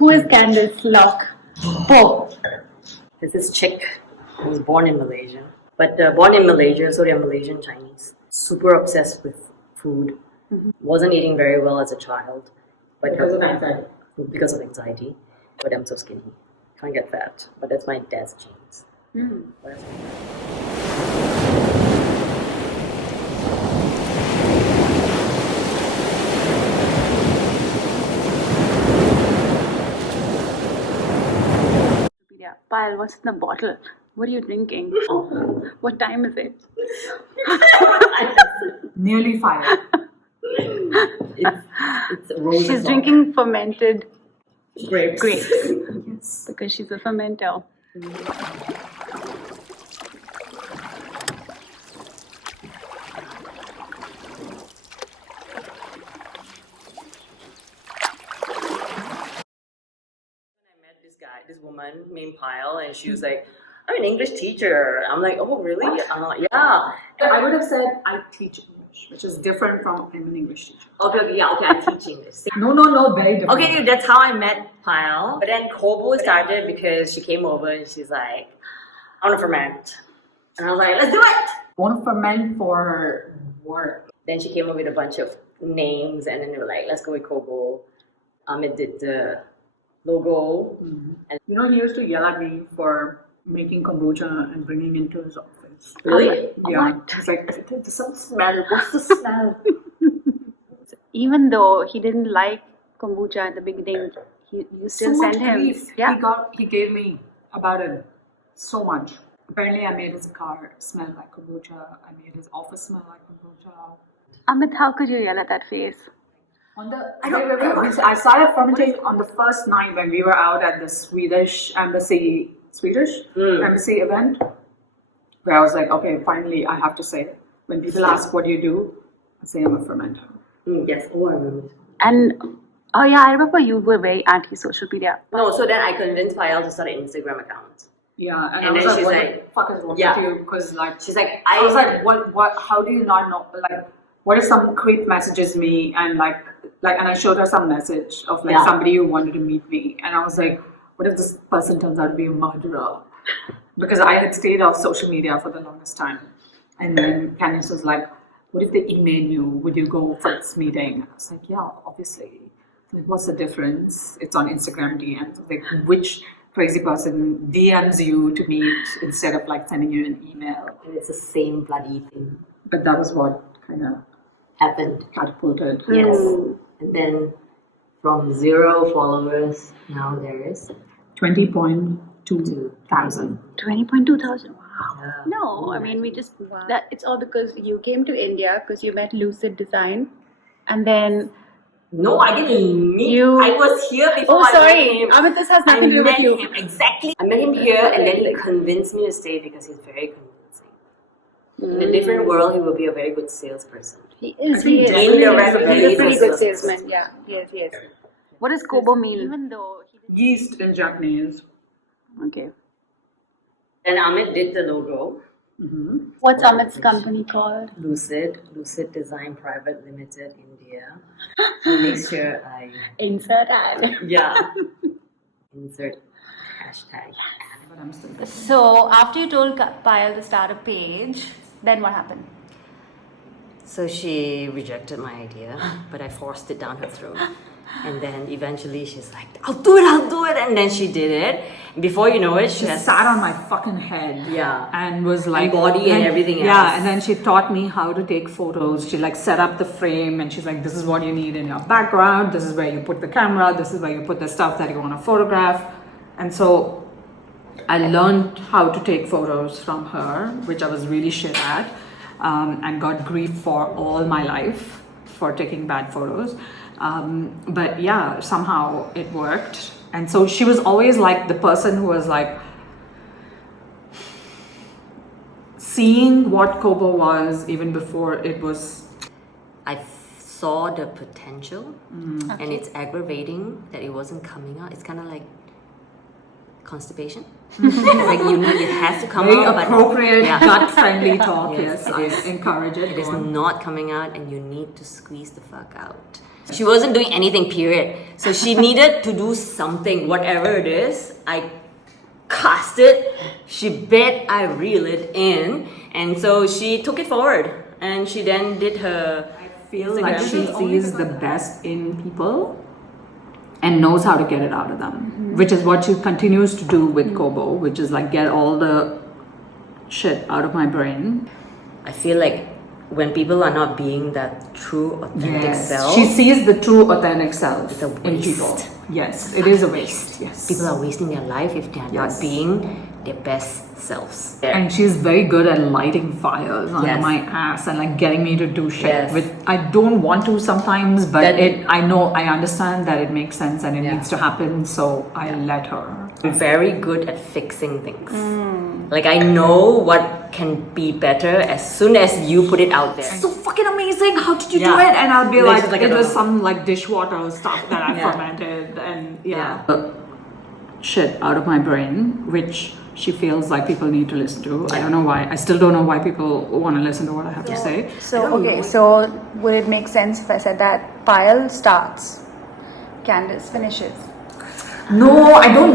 Who is Candice Locke? Oh, There's this chick who was born in Malaysia. But born in Malaysia, so they're Malaysian Chinese. Super obsessed with food. Wasn't eating very well as a child. But Because of anxiety. Because of anxiety. But I'm so skinny. Can't get fat. But that's my dad's genes. But that's yeah. Payal, what's in the bottle? What are you drinking? What time is it? Nearly 5. it's a rose. She's drinking fermented grapes. Yes. because she's a fermenter. This woman named Pyle, and she was like, I'm an English teacher. I'm like, oh, really? I'm like, yeah. I would have said I teach English, which is different from I'm an English teacher. Okay, yeah, okay, I teach English. No, very different. Okay, that's how I met Pyle. But then KOBO started because she came over and she's like, I want to ferment. And I was like, let's do it. I want to ferment for work. Then she came up with a bunch of names, and then they were like, let's go with KOBO. It did the logo. And You know, he used to yell at me for making kombucha and bringing it into his office. really? Yeah. He's like, there's some smell. What's the smell? Even though he didn't like kombucha at the beginning, you still So much sent him. grief Yeah. he gave me about it. So much. Apparently, I made his car smell like kombucha. I made his office smell like kombucha. Amit, how could you yell at that face? I started fermenting on the first night when we were out at the Swedish embassy event, where I was like, okay, finally I have to say it. When people ask what do you do, I say I'm a fermenter. Yes, oh, I remember. And oh yeah, I remember you were very anti-social media. No, so then I convinced Pyle to start an Instagram account. Yeah, and I And was then like, she's what like, the fuck is wrong yeah. with you? Because like, She's like, I was like, what, how do you not know, like, what if some creep messages me and like, and I showed her some message of like Yeah. somebody who wanted to meet me, and I was like, what if this person turns out to be a murderer? Because I had stayed off social media for the longest time, and then Candice was like, what if they email you? Would you go for this meeting? I was like, yeah, obviously. Like, what's the difference? It's on Instagram DMs. Like, which crazy person DMs you to meet instead of like sending you an email? and it's the same bloody thing. But that was what kind of Happened. catapulted. Yes. And then from 0 followers, now there is 20.2 thousand. 20.2 thousand. Wow. Yeah. No, I mean we just that it's all because you came to India because you met Lucid Design, and then No, I didn't meet. You- I was here before. oh I sorry, met him. Amit, this has I nothing to do with met you. him exactly. I met him here, and then he convinced me to stay because he's very convincing. In a different world, he will be a very good salesperson. He is. think He's Jane the Red a Lady pretty is good a- salesman. Yeah, he is. What does KOBO mean? Even though he didn't. Yeast in Japanese. Okay. And Amit did the logo. What's Amit's company called? Lucid Design Private Limited, India. Make sure I Insert ad. insert hashtag. But I'm still So after you told Payal to start a page, then what happened? So she rejected my idea, but I forced it down her throat. And then eventually she's like, I'll do it. And then she did it. And before you know it, she She has sat on my fucking head. Yeah. And was like body and everything Yeah, else. and then she taught me how to take photos. She like set up the frame and she's like, this is what you need in your background, this is where you put the camera, this is where you put the stuff that you want to photograph. And so I learned how to take photos from her, which I was really shit at, and got grief for all my life for taking bad photos. But yeah, somehow it worked. And so she was always like the person who was like seeing what KOBO was even before it was. I saw the potential, and it's aggravating that it wasn't coming out. It's kind of like constipation. It's like it has to come Very out, but appropriate, yeah. gut-friendly talk. Yes, yes, it I is. encourage it. It is Go on. not coming out, and you need to squeeze the fuck out. She wasn't doing anything, period. So she needed to do something, whatever it is. I cast it, she bet, I reel it in, and so she took it forward, and she then did her. I feel like she sees the best in people and knows how to get it out of them, which is what she continues to do with KOBO, which is like get all the shit out of my brain. I feel like when people are not being that true, authentic self, She sees the true, authentic self It's a in waste. people. Yes, it is a waste. Yes. people are wasting their life if they are Yes. not being their best selves. And she's very good at lighting fires under Yes. my ass and like getting me to do shit. Yes. With I don't want to sometimes, but That- I understand that it makes sense and it needs to happen, so I let her. I'm very good at fixing things. Like I know what can be better as soon as you put it out there. So fucking amazing! How did you do Yeah. it? And I'll be Like, like, she's like, I it don't was know. some like dishwater stuff that I Yeah. fermented, and Yeah. shit out of my brain, which she feels like people need to listen to. I don't know why. I still don't know why people want to listen to what I have to say. So, okay, so would it make sense if I said that Payal starts, Candice finishes? No, I don't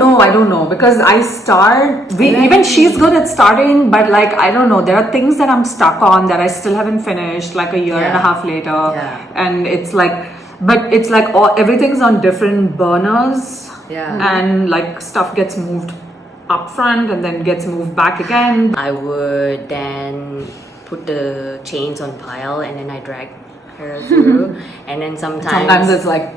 know because I start. Even she's good at starting, but like I don't know. There are things that I'm stuck on that I still haven't finished. Like a year and a half later, and it's like, but it's like everything's on different burners, and like stuff gets moved up front and then gets moved back again. I would then put the chains on pile and then I drag her through, and then Sometimes it's like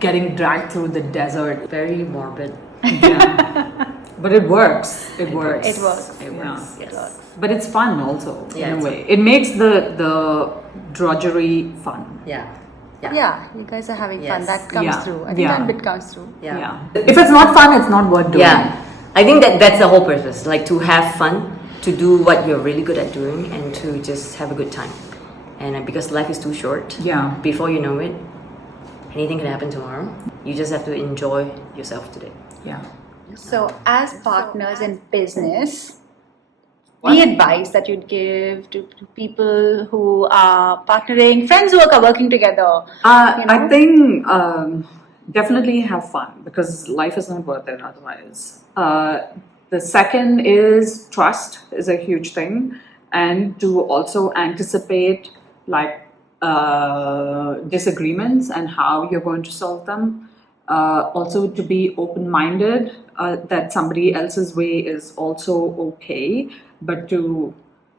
getting dragged through the desert. very morbid. Yeah. But it works. It works. It works. It works. Yes. But it's fun also Yeah, in a it's way. It makes the drudgery fun. Yeah. Yeah, you guys are having fun. Yes. That comes Yeah. through. I think Yeah. that bit comes through. Yeah. If it's not fun, it's not worth doing. Yeah. I think that's the whole purpose. Like to have fun, to do what you're really good at doing, and to just have a good time. And because life is too short. Yeah. Before you know it, anything can happen tomorrow. You just have to enjoy yourself today. Yeah. So, as partners in business, the advice that you'd give to people who are partnering, friends who are working together? I think definitely have fun because life is not worth it otherwise. The second is trust is a huge thing, and to also anticipate like disagreements and how you're going to solve them. Also to be open-minded, that somebody else's way is also okay, but to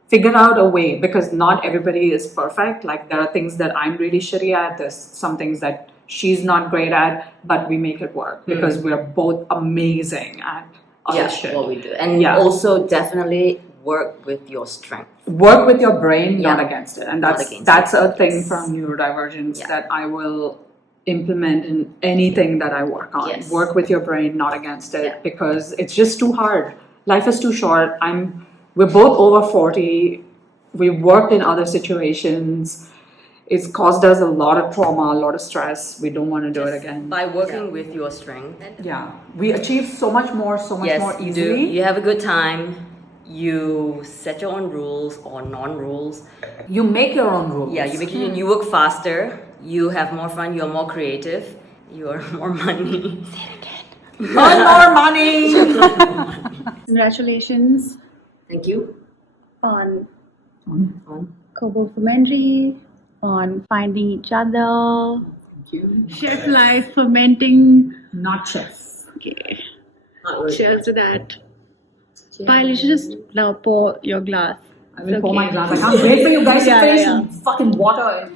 figure out a way, because not everybody is perfect. Like there are things that I'm really shitty at, there's some things that she's not great at, but we make it work because we're both amazing at other shit. What we do. And also definitely work with your strength. Work with your brain, not against it. And Not that's against that's it. a thing Yes. from neurodivergence Yeah. that I will implement in anything that I work on. Yes. Work with your brain, not against it, Yeah. because it's just too hard. Life is too short. We're both over 40. We've worked in other situations. It's caused us a lot of trauma, a lot of stress. We don't want to do it again. By working with your strength. Yeah. We achieve so much more more you easily. do. You have a good time. You set your own rules or non-rules. You make your own rules. Yeah, you work faster. You have more fun. You are more creative. You are more money. Earn more money. Congratulations Thank you. on On. KOBO Fermentary, on finding each other, Thank you. chef life, fermenting. Not chef. Okay. Cheers to that. Payal, you should just now pour your glass. I will It's pour my okay. glass. I can't wait for you guys to Yeah, finish yeah. some fucking water.